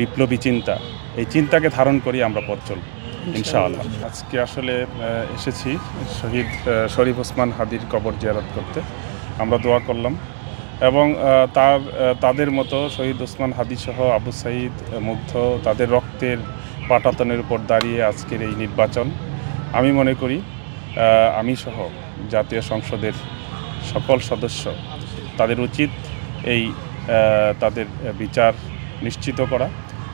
বিপ্লবী চিন্তা, এই চিন্তাকে ধারণ করি আমরা পথ চলব ইনশাআল্লাহ। আজকে আসলে এসেছি শহীদ শরীফ ওসমান হাদির কবর জিয়ারত করতে। আমরা দোয়া করলাম এবং তাদের মতো শহীদ ওসমান হাদিসহ আবু সাঈদ, মুগ্ধ, তাদের রক্তের পাটাতনের উপর দাঁড়িয়ে আজকের এই নির্বাচন। আমি মনে করি আমি সহ জাতীয় সংসদের সকল সদস্য তাদের উচিত এই তাদের বিচার নিশ্চিত করা,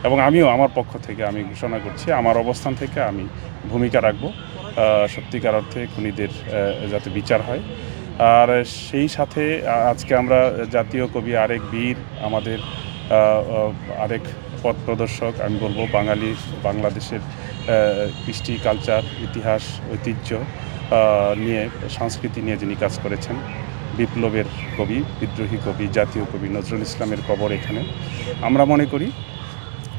এবং আমিও আমার পক্ষ থেকে আমি ঘোষণা করছি, আমার অবস্থান থেকে আমি ভূমিকা রাখব সত্যিকার অর্থে খুনিদের যাতে বিচার হয়। আর সেই সাথে আজকে আমরা জাতীয় কবি, আরেক বীর, আমাদের আরেক পথ প্রদর্শক, আমি বলবো বাংলাদেশের কৃষ্টি, কালচার, ইতিহাস, ঐতিহ্য নিয়ে, সংস্কৃতি নিয়ে যিনি কাজ করেছেন, বিপ্লবের কবি, বিদ্রোহী কবি, জাতীয় কবি নজরুল ইসলামের কবর এখানে। আমরা মনে করি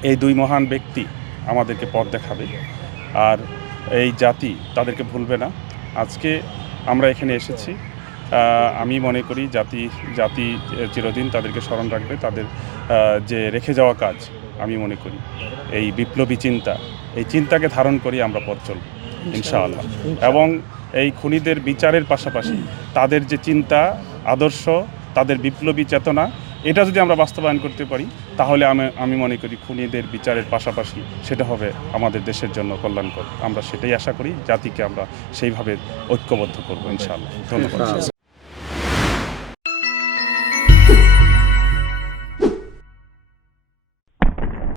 এই দুই মহান ব্যক্তি আমাদেরকে পথ দেখাবে, আর এই জাতি তাদেরকে ভুলবে না। আজকে আমরা এখানে এসেছি, আমি মনে করি জাতি চিরদিন তাদেরকে স্মরণ রাখবে। তাদের যে রেখে যাওয়া কাজ, আমি মনে করি এই বিপ্লবী চিন্তা, এই চিন্তাকে ধারণ করি আমরা পথ চলব ইনশাআল্লাহ। এবং এই খুনিদের বিচারের পাশাপাশি তাদের যে চিন্তা, আদর্শ, তাদের বিপ্লবী চেতনা, এটা যদি আমরা বাস্তবায়ন করতে পারি, তাহলে আমি মনে করি খুনিদের বিচারের পাশাপাশি সেটা হবে আমাদের দেশের জন্য কল্যাণকর। আমরা সেটাই আশা করি, জাতিকে আমরা সেইভাবে ঐক্যবদ্ধ করবো ইনশাআল্লাহ। ধন্যবাদ।